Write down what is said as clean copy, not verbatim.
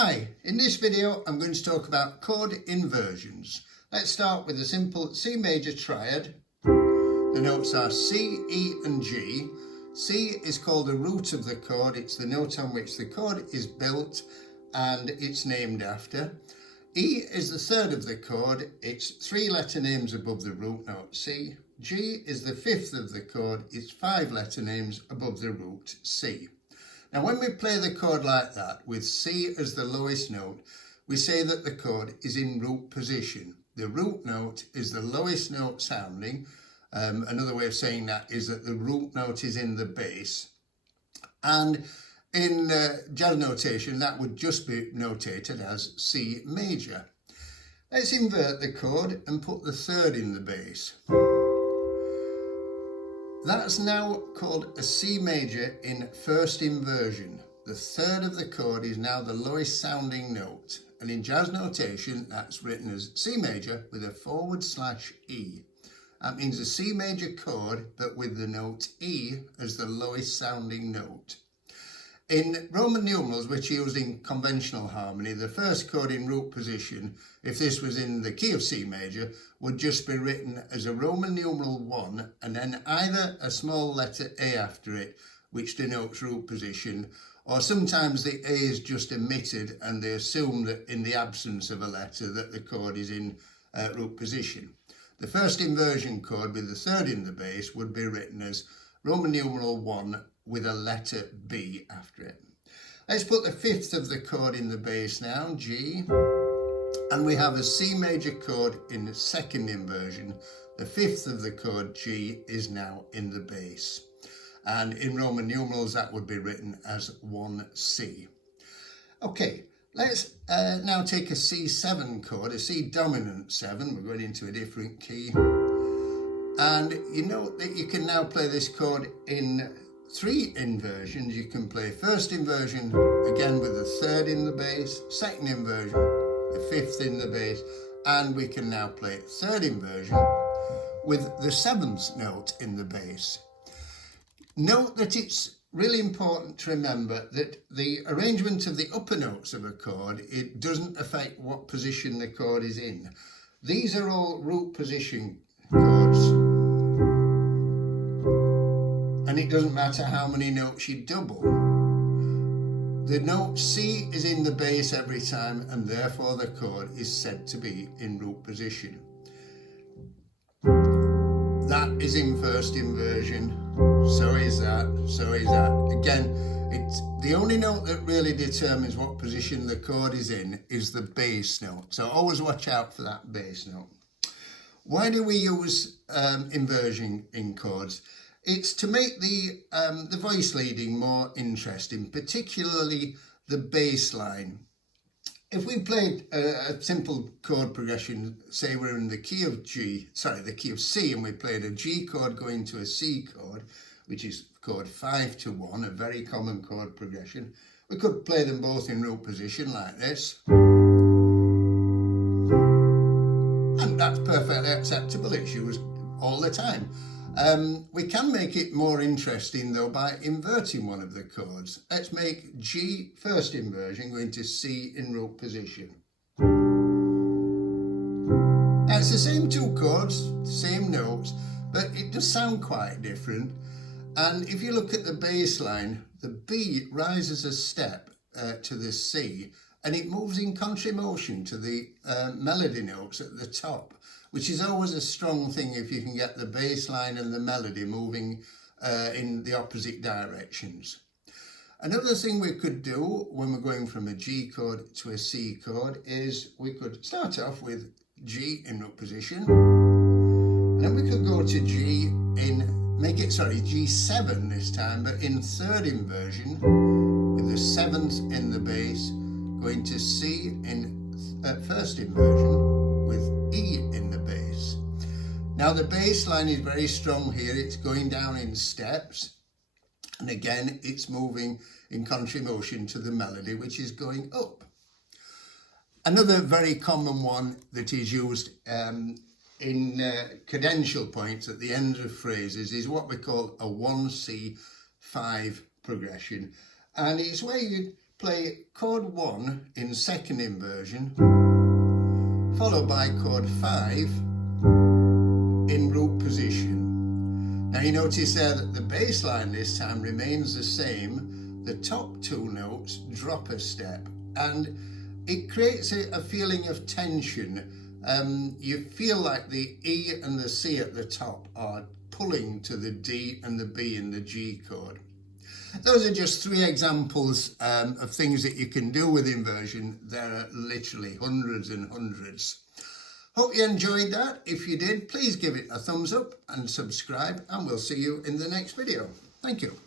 Hi, in this video I'm going to talk about chord inversions. Let's start with a simple C major triad. The notes are C, E and G. C is called the root of the chord, it's the note on which the chord is built and it's named after. E is the third of the chord, it's 3 letter names above the root note C. G is the fifth of the chord, it's 5 letter names above the root C. Now when we play the chord like that, with C as the lowest note, we say that the chord is in root position. The root note is the lowest note sounding. Another way of saying that is that the root note is in the bass. And in jazz notation, that would just be notated as C major. Let's invert the chord and put the third in the bass. That's now called a C major in first inversion. The third of the chord is now the lowest sounding note. And in jazz notation, that's written as C major with a /E. That means a C major chord, but with the note E as the lowest sounding note. In Roman numerals, which are used in conventional harmony, the first chord in root position, if this was in the key of C major, would just be written as a Roman numeral 1 and then either a small letter A after it, which denotes root position, or sometimes the A is just omitted and they assume that in the absence of a letter that the chord is in root position. The first inversion chord with the third in the bass would be written as Roman numeral 1 with a letter B after it. Let's put the fifth of the chord in the bass now, G, and we have a C major chord in the second inversion. The fifth of the chord, G, is now in the bass. And in Roman numerals, that would be written as 1C. Okay, let's now take a C7 chord, a C dominant 7. We're going into a different key. And you know that you can now play this chord in 3 inversions. You can play first inversion again with the third in the bass, second inversion, the fifth in the bass, and we can now play third inversion with the 7th note in the bass. Note that it's really important to remember that the arrangement of the upper notes of a chord, it doesn't affect what position the chord is in. These are all root position chords. And it doesn't matter how many notes you double. The note C is in the bass every time and therefore the chord is said to be in root position. That is in first inversion, so is that, so is that. Again, it's the only note that really determines what position the chord is in is the bass note. So always watch out for that bass note. Why do we use inversion in chords? It's to make the voice leading more interesting, particularly the bass line. If we played a simple chord progression, say we're in the key of the key of C, and we played a G chord going to a C chord, which is chord 5-1, a very common chord progression. We could play them both in root position like this. And that's perfectly acceptable, it's used all the time. We can make it more interesting though by inverting one of the chords. Let's make G first inversion going to C in root position. Now it's the same 2 chords, same notes, but it does sound quite different. And if you look at the bass line, the B rises a step to the C and it moves in contrary motion to the melody notes at the top, which is always a strong thing if you can get the bass line and the melody moving in the opposite directions. Another thing we could do when we're going from a G chord to a C chord is we could start off with G in root position, and then we could go to G in, G7 this time, but in third inversion with the 7th in the bass, going to C in first inversion with E in the bass. Now the bass line is very strong here, it's going down in steps, and again it's moving in contrary motion to the melody, which is going up. Another very common one that is used in cadential points at the end of phrases is what we call a 1C5 progression, and it's where you play chord 1 in second inversion, followed by chord 5 in root position. Now you notice there that the bass line this time remains the same. The top two notes drop a step, and it creates a feeling of tension. You feel like the E and the C at the top are pulling to the D and the B and the G chord. Those are just 3 examples of things that you can do with inversion. There are literally hundreds and hundreds. Hope you enjoyed that. If you did, please give it a thumbs up and subscribe, and we'll see you in the next video. Thank you.